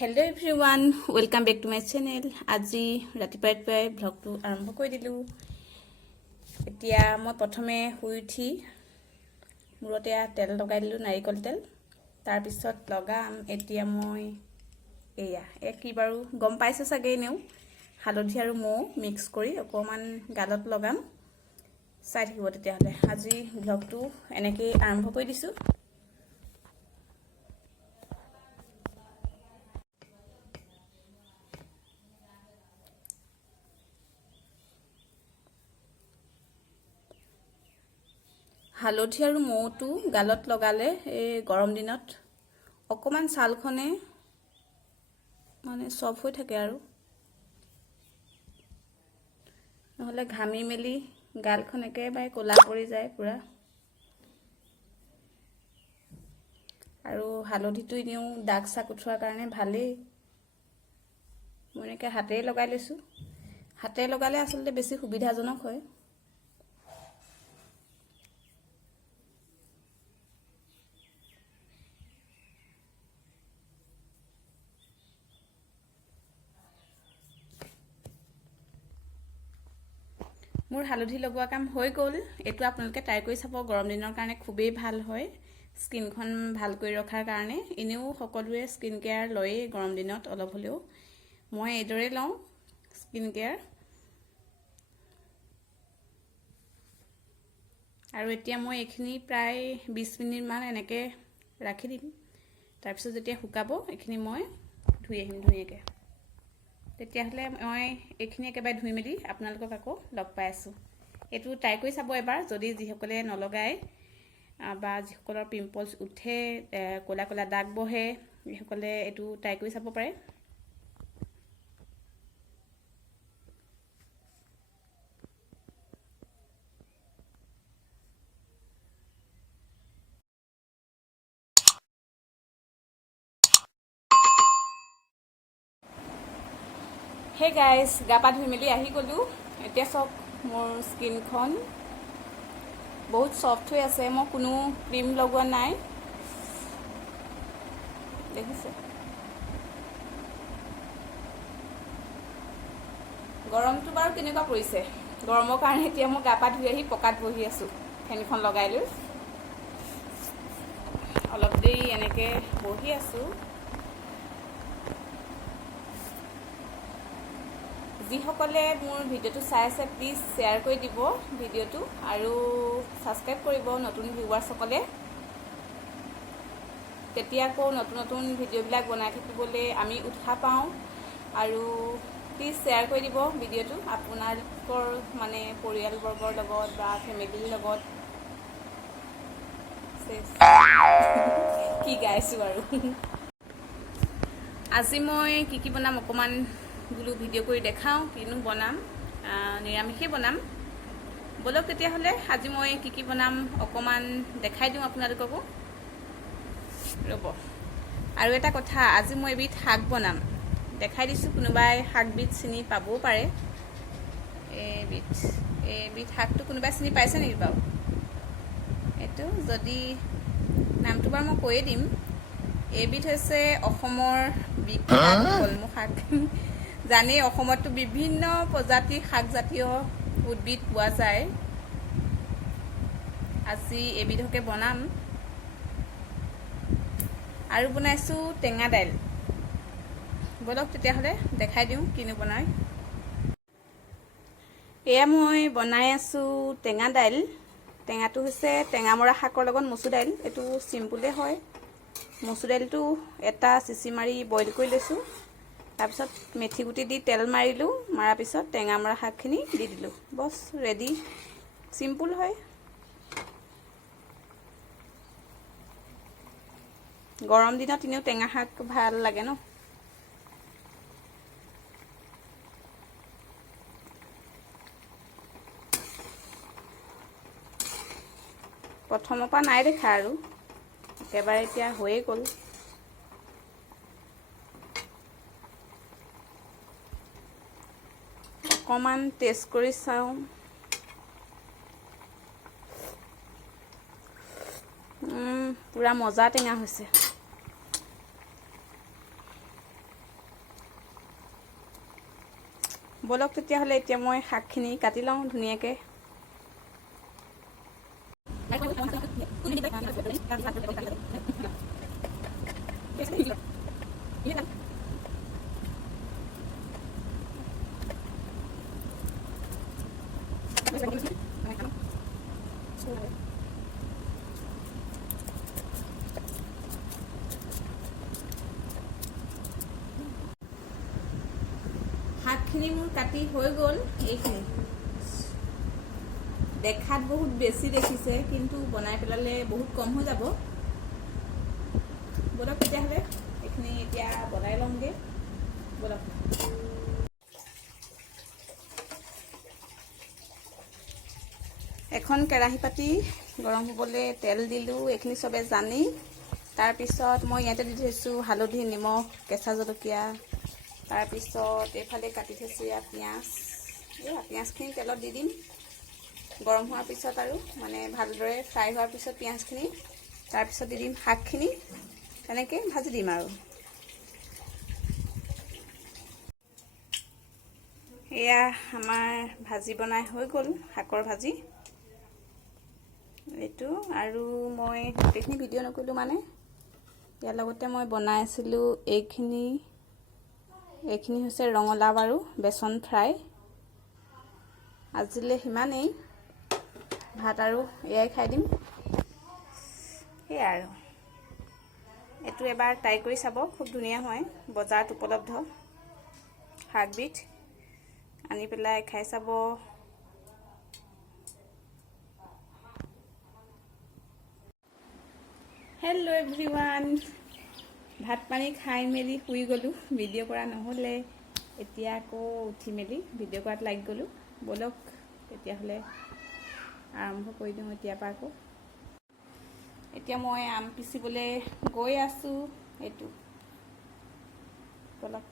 Hello everyone welcome back to my channel. আজি ৰাতিপুৱাই ব্লগটো আৰম্ভ কৰি দিলোঁ। এতিয়া মই প্ৰথমে শুই উঠি মূৰতে তেল লগাই দিলোঁ, নাৰিকল তেল। তাৰপিছত লগাম এতিয়া মই কি বাৰু গম পাইছে চাগে, এনেও হালধি আৰু মৌ মিক্স কৰি অকণমান গালত লগাম। চাই থাকিব তেতিয়াহ'লে। আজি ব্লগটো এনেকেই আৰম্ভ কৰি দিছোঁ। হালধি আৰু মৌটো গালত লগালে এই গৰম দিনত অকণমান ছালখনে মানে চফ্ট হৈ থাকে আৰু নহ'লে ঘামি মেলি গালখন একেবাৰে ক'লা পৰি যায় পুৰা। আৰু হালধিটো এনেও দাগ চাক উঠোৱাৰ কাৰণে ভালেই। মই এনেকৈ হাতেৰে লগাই লৈছোঁ। হাতেৰে লগালে আচলতে বেছি সুবিধাজনক হয়। মোৰ হালধি লগোৱা কাম হৈ গ'ল। এইটো আপোনালোকে ট্ৰাই কৰি চাব, গৰম দিনৰ কাৰণে খুবেই ভাল হয় স্কিনখন ভাল কৰি ৰখাৰ কাৰণে। এনেও সকলোৱে স্কিন কেয়াৰ লয়েই গৰম দিনত অলপ হ'লেও। মই এইদৰে লওঁ স্কিন কেয়াৰ। আৰু এতিয়া মই এইখিনি প্ৰায় 20 মিনিটমান এনেকৈ ৰাখি দিম। তাৰপিছত যেতিয়া শুকাব এইখিনি মই ধুই আহিম ধুনীয়াকৈ। তেতিয়াহ'লে মই এইখিনি একেবাৰে ধুই মেলি আপোনালোকক আকৌ লগ পাই আছোঁ। এইটো ট্ৰাই কৰি চাব এবাৰ, যদি যিসকলে নলগায় বা যিসকলৰ পিম্পলছ উঠে, ক'লা ক'লা দাগ বহে, সেইসকলে এইটো ট্ৰাই কৰি চাব পাৰে। হে গাইজ, গা পা ধুই মেলি আহি গ'লোঁ। এতিয়া চাওক মোৰ স্কিনখন বহুত ছফ্ট হৈ আছে। মই কোনো ক্ৰীম লগোৱা নাই, দেখিছে। গৰমটো বাৰু কেনেকুৱা পৰিছে। গৰমৰ কাৰণে এতিয়া মই গা পা ধুই আহি পকাত বহি আছোঁ, ফেনখন লগাই লৈ। অলপ দেৰি এনেকৈ বহি আছোঁ। যিসকলে মোৰ ভিডিঅ'টো চাই আছে প্লিজ শ্বেয়াৰ কৰি দিব ভিডিঅ'টো, আৰু ছাবস্ক্ৰাইব কৰিব নতুন ভিউৱাৰ্ছসকলে। তেতিয়া আকৌ নতুন নতুন ভিডিঅ'বিলাক বনাই থাকিবলৈ আমি উৎসাহ পাওঁ। আৰু প্লিজ শ্বেয়াৰ কৰি দিব ভিডিঅ'টো আপোনালোকৰ মানে পৰিয়ালবৰ্গৰ লগত বা ফেমিলিৰ লগত। কি গাইছোঁ আৰু। আজি মই কি বনাম অকণমান বোলো ভিডিঅ' কৰি দেখাওঁ। কিনো বনাম, নিৰামিষেই বনাম। ব'লক তেতিয়াহ'লে আজি মই কি বনাম অকণমান দেখাই দিওঁ আপোনালোককো। ৰ'ব, আৰু এটা কথা, আজি মই এবিধ শাক বনাম, দেখাই দিছোঁ। কোনোবাই শাকবিধ চিনি পাবও পাৰে। এইবিধ শাকটো কোনোবাই চিনি পাইছে নেকি বাৰু? এইটো যদি নামটো বাৰু মই কৈয়ে দিম। এইবিধ হৈছে অসমৰ বিখ্যাত কলমৌ শাক। জানেই অসমততো বিভিন্ন প্ৰজাতিৰ শাকজাতীয় উদ্ভিদ পোৱা যায়। আজি এবিধকে বনাম। আৰু বনাইছোঁ টেঙা দাইল। ব'লক তেতিয়াহ'লে দেখাই দিওঁ কিনো বনাই। এয়া মই বনাই আছোঁ টেঙা দাইল। টেঙাটো হৈছে টেঙামৰা শাকৰ লগত মচুৰ দাইল। এইটো চিম্পুলেই হয়। মচুৰ দাইলটো এটা চিচি মাৰি বইল কৰি লৈছোঁ। তাৰপিছত মেথি গুটি দি তেল মাৰিলোঁ। মৰাৰ পিছত টেঙামৰা শাকখিনি দি দিলোঁ। বছ ৰেডি, চিম্পুল হয়। গৰম দিনত এনেও টেঙা শাক ভাল লাগে ন। প্ৰথমৰ পৰা নাই দেখা আৰু একেবাৰে এতিয়া হৈয়ে গ'ল। অকণমান টেষ্ট কৰি চাওঁ। পূৰা মজা টেঙা হৈছে। বলক তেতিয়াহ'লে এতিয়া মই শাকখিনি কাটি লওঁ ধুনীয়াকৈ। শাকখিনি মোৰ কাটি হৈ গ'ল। এইখিনি দেখাত বহুত বেছি দেখিছে, কিন্তু বনাই পেলালে বহুত কম হৈ যাব। বলক তেতিয়াহ'লে এইখিনি এতিয়া বনাই লওঁগৈ। বলক। এখন কেৰাহী পাতি গৰম হ'বলৈ তেল দিলোঁ, এইখিনি চবে জানি। তাৰপিছত মই ইয়াতে দি থৈছোঁ হালধি, নিমখ, কেঁচা জলকীয়া। তাৰপিছত এইফালে কাটি থৈছোঁ ইয়াত পিঁয়াজ। পিঁয়াজখিনি তেলত দি দিম। গৰম হোৱাৰ পিছত আৰু মানে ভালদৰে ফ্ৰাই হোৱাৰ পিছত পিঁয়াজখিনি, তাৰপিছত দি দিম শাকখিনি, তেনেকৈ ভাজি দিম আৰু। এয়া আমাৰ ভাজি বনাই হৈ গ'ল, শাকৰ ভাজি এইটো। আৰু মই গোটেইখিনি ভিডিঅ' নকৰিলোঁ, মানে ইয়াৰ লগতে মই বনাই আছিলোঁ এইখিনি হৈছে ৰঙালাও আৰু বেচন ফ্ৰাই। আজিলৈ সিমানেই, ভাত আৰু এয়াই খাই দিম। সেয়াই আৰু এইটো এবাৰ ট্ৰাই কৰি চাব, খুব ধুনীয়া হয়। বজাৰত উপলব্ধ শাকবিধ, আনি পেলাই খাই চাব। হেল্ল' এভৰিৱান, ভাত পানী খাই মেলি শুই গ'লোঁ। ভিডিঅ' কৰা নহ'লে, এতিয়া আকৌ উঠি মেলি ভিডিঅ' কৰাত লাগি গ'লোঁ। ব'লক তেতিয়াহ'লে আৰম্ভ কৰি দিওঁ এতিয়াৰ পৰা আকৌ। এতিয়া মই আম পিচিবলৈ গৈ আছোঁ। এইটো ব'লক।